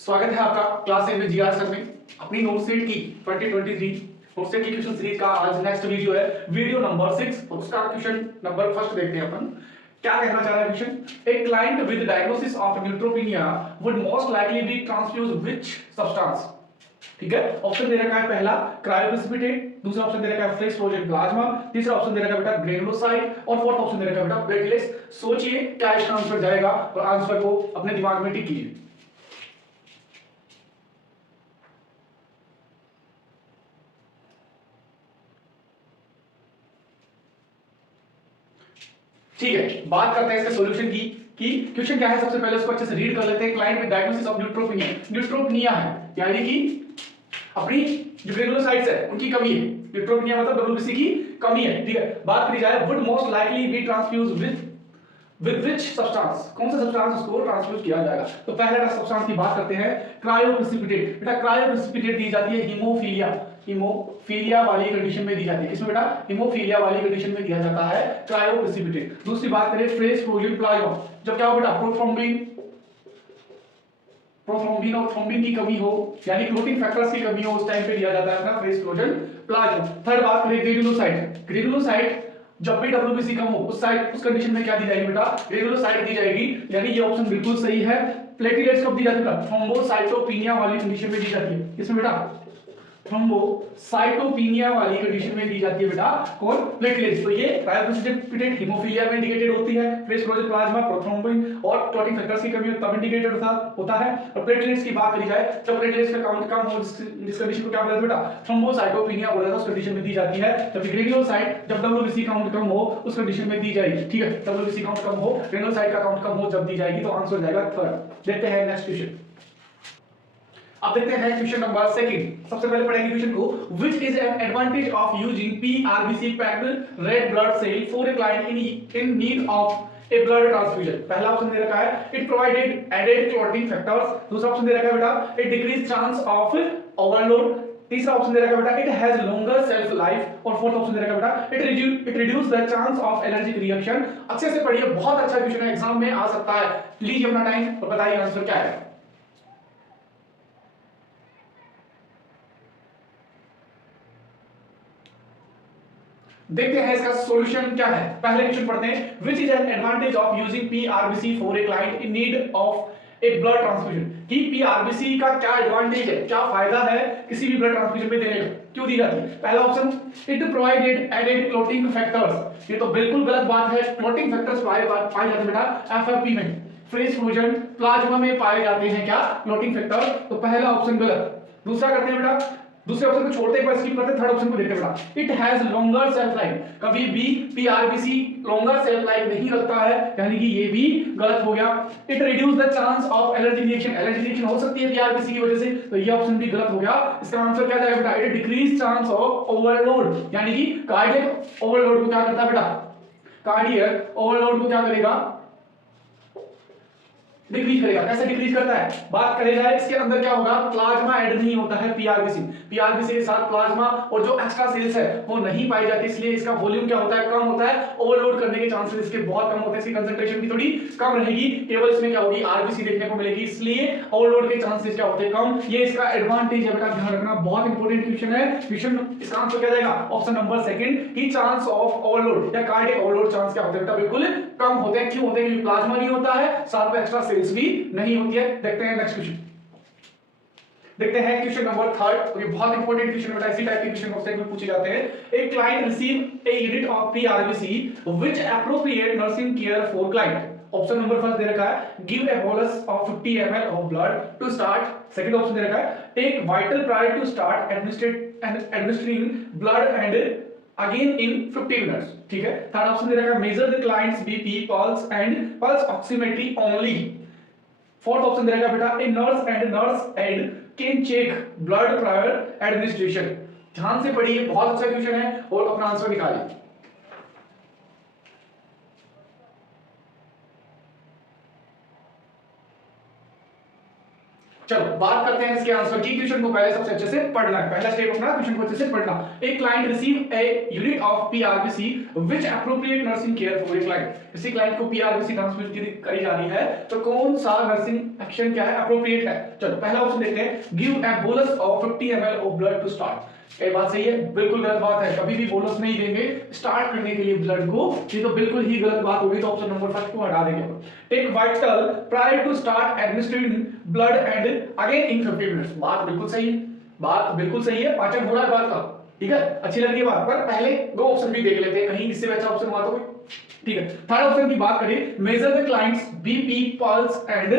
स्वागत है आपका क्लास 8 में जीआर सर में अपनी नोट सेट की 2023 नोट सेट की क्वेश्चन सीरीज का आज नेक्स्ट वीडियो है वीडियो नंबर 6 और उसका क्वेश्चन नंबर फर्स्ट देखते हैं अपन। क्या कहना चाह रहा है question? A client with diagnosis of न्यूट्रोपिनिया would most likely B transfuse which substance. ठीक है, ऑप्शन दे रखा है पहला क्रायोप्रेसिपिटेट, दूसरा ऑप्शन दे रखा है फ्रेश फ्रोजन प्लाज्मा, तीसरा ऑप्शन दे रखा है बेटा ग्रेनुलोसाइट और फोर्थ ऑप्शन दे रखा है बेटा प्लेटलेट्स। सोचिए क्या इसका आंसर जाएगा और आंसर को अपने दिमाग में टिक कीजिए। ठीक है, बात करते हैं इसके सॉल्यूशन की कि क्वेश्चन क्या है। सबसे पहले उसको अच्छे से रीड कर लेते हैं। क्लाइंट विद डायग्नोसिस ऑफ न्यूट्रोपिनिया, न्यूट्रोपिनिया है यानी कि अपनी जो ग्रेनुलोसाइट्स है उनकी कमी है। न्यूट्रोपिनिया मतलब डब्ल्यूबीसी की कमी है। ठीक है, बात करी जाए would most likely B transfuse with which substance, कौन सा सब्सटेंस उसको ट्रांसफ्यूज किया जाएगा। तो पहले सब्सटेंस की बात करते हैं क्रायोप्रेसिपिटेट। बेटा क्रायोप्रेसिपिटेट दी जाती है हीमोफीलिया, हीमोफीलिया वाली कंडीशन में दी जाती है। इसमें बेटा हीमोफीलिया वाली कंडीशन में दिया जाता है क्रायोप्रेसिपिटेट। दूसरी बात करें फ्रेश फ्रोजन प्लाज्मा, जब क्या हो बेटा प्रोथ्रोम्बिन और थ्रोम्बिन की कमी हो यानी क्लोटिंग फैक्टर्स की कमी हो उस टाइम पे दिया जाता है अपना फ्रेश फ्रोजन प्लाज्मा। थर्ड बात करें ग्रेनुलोसाइट, ग्रेनुलोसाइट जब भी डब्ल्यूबीसी कम हो उस कंडीशन में क्या दी जाएगी बेटा ग्रेनुलोसाइट दी जाएगी, यानी ये ऑप्शन बिल्कुल सही है। प्लेटलेट्स कब दी जाती है? थ्रोम्बोसाइटोपिनिया वाली कंडीशन में दी जाती है। इसमें बेटा थ्रोम्बोसाइटोपिनिया वाली कंडीशन में दी जाती है बेटा कौन? प्लेटलेट्स। तो ये क्रायोप्रेसिपिटेट हीमोफीलिया में इंडिकेटेड होती है, फ्रेश फ्रोजन प्लाज्मा प्रोथ्रोम्बिन और क्लॉटिंग फैक्टर्स की कमी तब इंडिकेटेड होता है। और प्लेटलेट्स की बात करी जाए जब प्लेटलेट्स का काउंट कम हो जिस कंडीशन को क्या बोला जाता है बेटा थ्रोम्बोसाइटोपिनिया बोला जाता है, उस कंडीशन में दी जाती है। जबकि ग्रेनुलोसाइट जब डब्ल्यूबीसी काउंट कम हो उस कंडीशन में दी जाएगी। ठीक है, डब्ल्यूबीसी काउंट कम हो ग्रेनुलोसाइट का काउंट कम हो जब दी जाएगी, तो आंसर हो जाएगा थर्ड। देखते हैं नेक्स्ट क्वेश्चन। अब देखते हैं क्वेश्चन नंबर सेकंड। सबसे पहले पढ़ेंगे क्वेश्चन को, which is an advantage of using PRBC packed red blood cell for a client in need of a blood transfusion। पहला ऑप्शन दे रखा है it provided added clotting factors, दूसरा ऑप्शन दे रखा है बेटा it decreased chance of overload, तीसरा ऑप्शन दे रखा है बेटा it has longer shelf life और फोर्थ ऑप्शन दे रखा है बेटा it reduce the chance of allergic reaction। अच्छे से पढ़िए, बहुत अच्छा क्वेश्चन है, एग्जाम में आ सकता है। लीजिए अपना टाइम और बताइए आंसर क्या है। देखते हैं इसका सॉल्यूशन क्या है। पहले क्वेश्चन पढ़ते हैं, which is an advantage of using PRBC for a client in need of a blood transfusion। कि PRBC का क्या एडवांटेज है, क्या फायदा है किसी भी ब्लड ट्रांसफ्यूजन में देने का, क्यों दी जाती है। पहला option it provided added clotting factors, ये तो बिल्कुल गलत बात है। क्लॉटिंग फैक्टर्स पाए जाते हैं बेटा FFP में, फ्रेश फ्रोजन प्लाज्मा में पाए जाते हैं क्या क्लॉटिंग फैक्टर, तो पहला ऑप्शन गलत। दूसरा करते हैं बेटा, दूसरे ऑप्शन को छोड़ते एक बार स्किप करते, थर्ड ऑप्शन को देखते बेटा it has longer self life. कभी भी पीआरबीसी लॉन्गर सेल्फ लाइफ नहीं रखता है, यानी कि ये भी गलत हो गया। It reduce the chance of allergy reaction, allergy reaction हो सकती है पीआरबीसी की वजह से, तो ये ऑप्शन भी गलत हो गया। इसका आंसर क्या जाएगा बेटा it decrease chance of overload, यानी कि कार्डियक ओवरलोड को क्या करता है बेटा, कार्डियक ओवरलोड को क्या करेगा डिक्रीज करेगा। कैसे डिक्रीज करता है बात करें जाए, इसके अंदर क्या होगा प्लाज्मा ऐड नहीं होता है पीआरबीसी के साथ प्लाज्मा और जो एक्स्ट्रा सेल्स है वो नहीं पाई जाती, इसलिए इसका वॉल्यूम क्या होता है कम होता है। ओवरलोड करने के चांसेस इसके बहुत कम होते हैं, इसकी कंसंट्रेशन भी थोड़ी कम रहेगी, केवल इसमें क्या होगी आरबीसी देखने को मिलेगी, इसलिए ओवरलोड के चांसेस क्या होते हैं कम। ये इसका एडवांटेज है बेटा, ध्यान रखना, बहुत इंपॉर्टेंट क्वेश्चन है। क्वेश्चन इसका आंसर क्या जाएगा ऑप्शन नंबर सेकंड की चांस ऑफ ओवरलोड या कार्डियक ओवरलोड चांस क्या होते हैं बेटा बिल्कुल कम होते हैं। क्यों होते हैं? क्योंकि प्लाज्मा नहीं होता है, साथ में एक्स्ट्रा सेल्स भी नहीं होती है। देखते हैं नेक्स्ट क्वेश्चन। देखते हैं क्वेश्चन नंबर थर्ड, और ये बहुत इंपॉर्टेंट क्वेश्चन है, इसी टाइप के क्वेश्चन क्वेश्चन में पूछे जाते हैं। एक client receive a unit of PRBC which appropriate nursing care for client. Option number first दे रखा है give a bolus of 50 ml of blood to start. Second option दे रखा है take vital prior to start administering blood and again in 50 minutes. ठीक है, third option दे रखा है measure the client's BP pulse oximetry only. Fourth option दे रखा है बेटा a nurse aid can check blood prior administration. ध्यान से पढ़िए, बहुत अच्छा क्वेश्चन है और अपना आंसर निकालिए। चलो बात करते हैं इसके आंसर की। क्वेश्चन को पहले सबसे अच्छे से पढ़ना है, पहला स्टेप अपना क्वेश्चन को अच्छे से पढ़ना। एक client receive a unit of PRBC which appropriate nursing care for a client. किसी क्लाइंट को पीआरबीसी ट्रांसफ्यूजन करी जा रही है तो कौन सा नर्सिंग एक्शन क्या है, एप्रोप्रिएट है। चलो पहला ऑप्शन देखते हैं, give a bolus of 50 ml of blood to start. ये बात सही है, बिल्कुल गलत बात है, कभी भी बोनस नहीं देंगे स्टार्ट करने के लिए ब्लड को, ये तो बिल्कुल ही गलत बात होगी। तो ऑप्शन नंबर फर्स्ट को हटा देंगे। Take vital prior to start administrating blood and again in 50 minutes. बात बिल्कुल सही है, बात बिल्कुल सही है, पाचन हो रहा है बात का, ठीक है, अच्छी लग रही है बात। पर पहले दो ऑप्शन भी देख लेते हैं, कहीं इससे अच्छा ऑप्शन हुआ तो कोई, ठीक है। थर्ड ऑप्शन की बात करें, major the client's BP pulse and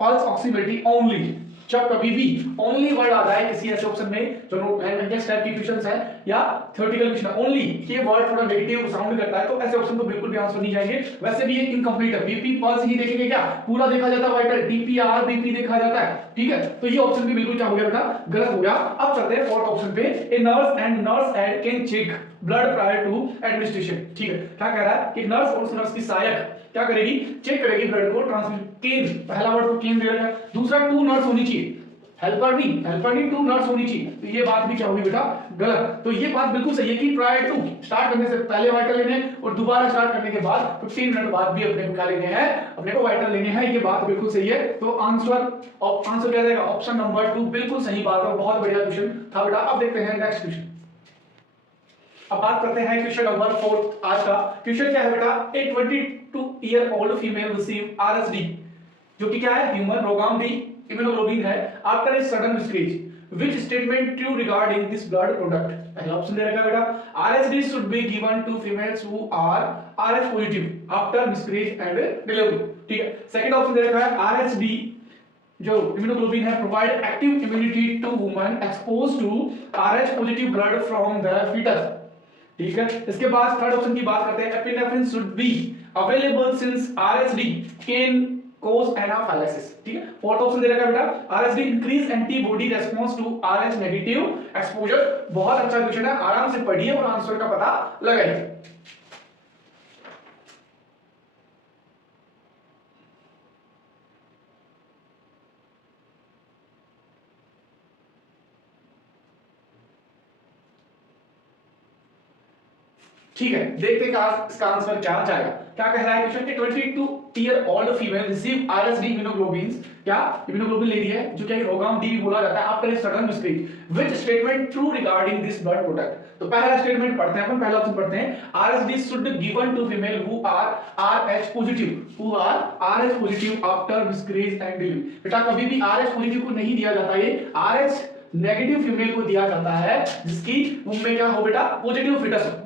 pulse oximetry only. जब कभी भी ओनली वर्ड आ जाए किसी ऐसे ऑप्शन में जो नेक्स्ट टाइप के क्वेश्चंस है या थ्योरेटिकल क्वेश्चन, ओनली ये वर्ड थोड़ा नेगेटिव साउंड करता है तो ऐसे ऑप्शन तो बिल्कुल भी आंसर नहीं जाएंगे। वैसे भी ये इनकम्प्लीट है, बीपी पल्स ही देखेंगे क्या, पूरा देखा जाता है, वाइटल डीपीआर बीपी देखा जाता है, ठीक है। तो ये ऑप्शन भी बिल्कुल क्या हो गया बेटा, गलत हो गया। अब चलते हैं फोर्थ ऑप्शन पे, a nurse and nurse aid can check blood prior to administration. ठीक है, क्या कह रहा है कि नर्स और उस नर्स की सहायक क्या करेगी, चेक करेगी ब्लड को ट्रांसफ्यूजन। केन, पहला वर्ड तो केन दे रखा है, दूसरा टू नर्स होनी चाहिए, हेल्पर नहीं टू नर्स होनी चाहिए। तो ये बात भी क्या होगी बेटा, गलत। तो ये बात बिल्कुल सही है कि प्रायर टू स्टार्ट करने से पहले वाइटल लेने और दोबारा स्टार्ट करने के बाद 15 मिनट बाद भी अपने को क्या लेने हैं, अपने को वाइटल लेने हैं, ये बात बिल्कुल सही है। तो आंसर क्या जाएगा, ऑप्शन नंबर 2 बिल्कुल सही बात है, बहुत बढ़िया क्वेश्चन था बेटा। अब देखते हैं नेक्स्ट क्वेश्चन। अब बात करते हैं क्वेश्चन नंबर 4 आज का। क्वेश्चन क्या है बेटा, a 22 year old female receive RSD, जो कि क्या है, ह्यूमन रोगाम डी इम्यूनोग्लोबिन है, after a sudden miscarriage. Which statement true regarding this blood product. पहला ऑप्शन दे रखा है बेटा, RSD should be given to females who are Rh positive after miscarriage and delivery. ठीक है, सेकंड ऑप्शन दे रखा है, आरएसडी जो इम्यूनोग्लोबिन है provide active immunity to woman exposed to Rh positive blood from the fetus. ठीक है, इसके बाद थर्ड ऑप्शन की बात करते हैं, epinephrine should be available since RSD can cause anaphylaxis। ठीक है, फोर्थ ऑप्शन दे रखा है बेटा, RSD increase antibody response to Rh negative exposure. बहुत अच्छा क्वेश्चन है, आराम से पढ़िए और आंसर का पता लगाइए। ठीक है, देखते हैं इसका आंसर क्या जाएगा। क्या कह रहा है क्वेश्चन के, 22 year old female receive RSD immunoglobulin, क्या इम्यूनोग्लोबिन ले रही है, जो क्या रोगाम डी भी बोला जाता है, after a sudden miscarriage. Which statement true regarding this blood product. तो पहला स्टेटमेंट पढ़ते हैं अपन, पहला ऑप्शन पढ़ते हैं, RSD should given to female who are Rh positive after miscarriage and delivery. बेटा कभी भी आरएच पॉजिटिव को नहीं दिया जाता, ये आरएच नेगेटिव फीमेल को दिया जाता है जिसकी वुम में क्या हो बेटा, पॉजिटिव फीटस हो,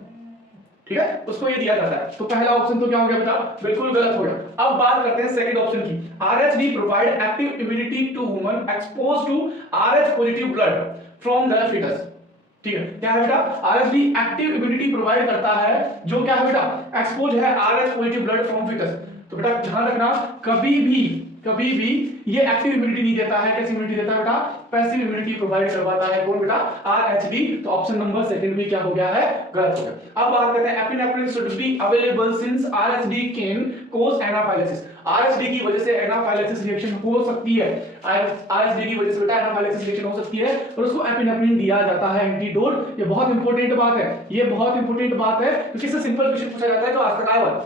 ठीक है, उसको ये दिया जाता है। तो पहला ऑप्शन तो क्या हो गया बेटा, बिल्कुल गलत हो गया। अब बात करते हैं सेकंड ऑप्शन की, RHD provide active immunity to woman exposed to Rh positive blood from the fetus. ठीक है, क्या है बेटा, आरएचडी एक्टिव इम्यूनिटी प्रोवाइड करता है, जो क्या है बेटा, एक्सपोज है Rh positive blood from fetus. तो बेटा ध्यान रखना, कभी भी ये एक्टिव इम्यूनिटी नहीं देता है, कैसी इम्यूनिटी देता है बेटा, पैसिव इम्यूनिटी प्रोवाइड करवाता है, कौन बेटा, आरएचडी। तो ऑप्शन नंबर सेकंड भी क्या हो गया है, गलत हो गया। अब बात करते हैं, epinephrine should be available since RHD can cause anaphylaxis. RHD की वजह से एनाफाइलेसिस रिएक्शन हो सकती है, आरएचडी की वजह से बेटा एनाफाइलेसिस रिएक्शन हो सकती है और उसको एपिनेफ्रिन दिया जाता है एंटीडोट। ये बहुत इंपॉर्टेंट बात है, ये बहुत इंपॉर्टेंट बात है, क्योंकि इससे सिंपल क्वेश्चन पूछा जाता है तो आज तक आया हुआ,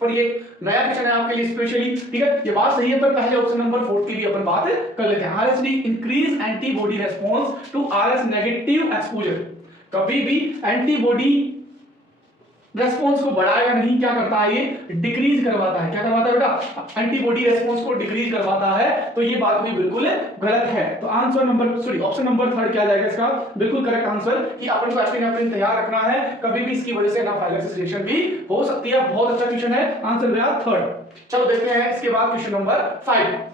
पर ये नया क्वेश्चन है आपके लिए स्पेशली। ठीक है, ये बात सही है, पर पहले ऑप्शन नंबर 4 की भी अपन बात कर लेते हैं। RSD increase antibody response to Rh negative exposure. कभी भी एंटीबॉडी रेस्पॉन्स को बढ़ाएगा नहीं, क्या करता है, ये डिक्रीज करवाता है। क्या करवाता है बेटा, एंटीबॉडी रेस्पॉन्स को डिक्रीज करवाता है। तो ये बात भी बिल्कुल गलत है। तो answer number sorry option number 3 क्या जाएगा इसका, बिल्कुल करेक्ट आंसर, कि अपन को एपिनेफ्रिन तैयार रखना है, कभी भी इसकी वजह से एनाफाइलेसिस रिएक्शन भी हो सकती है। बहुत अच्छा क्वेश्चन है, आंसर गया 3। चलो देखते हैं इसके बाद क्वेश्चन नंबर 5।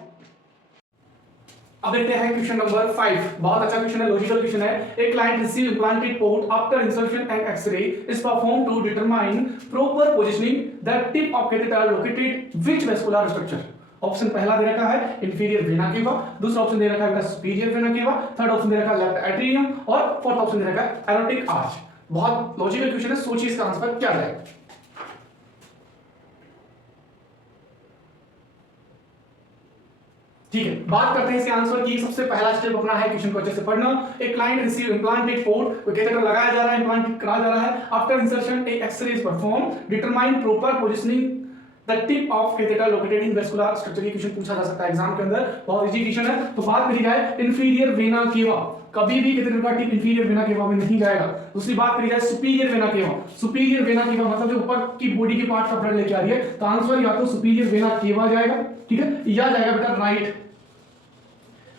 अब देखते हैं क्वेश्चन नंबर 5, बहुत अच्छा क्वेश्चन है, लॉजिकल क्वेश्चन है। एक client receive implanted port after insertion and x-ray is perform to determine proper positioning the tip of catheter located which vascular structure. Option पहला दे रखा है इंफीरियर वेना केवा, दूसरा ऑप्शन दे रखा है superior vena cava, third option दे रखा है लेफ्ट एट्रियम और फोर्थ ऑप्शन दे रखा है एरोटिक आर्च। बहुत लॉजिकल क्वेश्चन है, सोचिए इसका आंसर क्या है। ठीक है, बात करते हैं इसके आंसर की। सबसे पहला स्टेप अपना है क्वेश्चन को अच्छे से पढ़ना। एक क्लाइंट रिसीव इम्प्लांटेड पोर्ट, कोई कैथेटर लगाया जा रहा है, इम्प्लांट करा जा रहा है। After insertion a x-ray is perform, determine proper positioning the tip of catheter located in vascular structure. ये क्वेश्चन पूछा जा सकता है एग्जाम के अंदर, बहुत इजी क्वेश्चन है। तो बात करी जाए इंफीरियर वेना केवा, कभी भी कैथेटर का टिप इंफीरियर वेना केवा में नहीं जाएगा। दूसरी बात करी जाए सुपीरियर वेना केवा, सुपीरियर वेना केवा मतलब जो ऊपर की बॉडी के पार्ट का ब्लड लेके आ रही है, तो आंसर या तो सुपीरियर वेना केवा जाएगा, ठीक है, या जाएगा बेटा राइट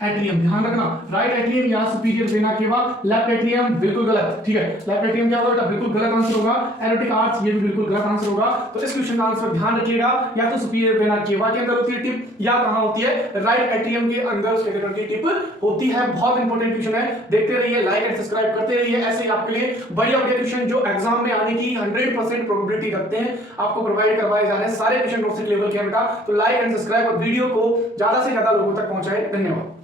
एट्रियम। ध्यान रखना, राइट एट्रियम या सुपीरियर वेना केवा। लेफ्ट एट्रियम बिल्कुल गलत, ठीक है, लेफ्ट एट्रियम क्या होगा बेटा, बिल्कुल गलत आंसर होगा। एरोटिक आर्च ये भी बिल्कुल गलत आंसर होगा। तो इस क्वेश्चन का आंसर ध्यान रखिएगा, या तो सुपीरियर वेना केवा के अंदर होती है टिप, या कहां होती है, राइट एट्रियम के अंदर उस कैथेटर की टिप होती है। बहुत इंपॉर्टेंट क्वेश्चन है, देखते रहिए, लाइक एंड सब्सक्राइब करते रहिए। ऐसे ही आपके लिए बढ़िया बढ़िया क्वेश्चन जो एग्जाम में आने की 100% प्रोबेबिलिटी रखते हैं आपको प्रोवाइड करवाए जा रहे हैं। सारे क्वेश्चन नोट्स लेवल के बेटा, तो लाइक एंड सब्सक्राइब और वीडियो को ज्यादा से ज्यादा लोगों तक पहुंचाएं। धन्यवाद।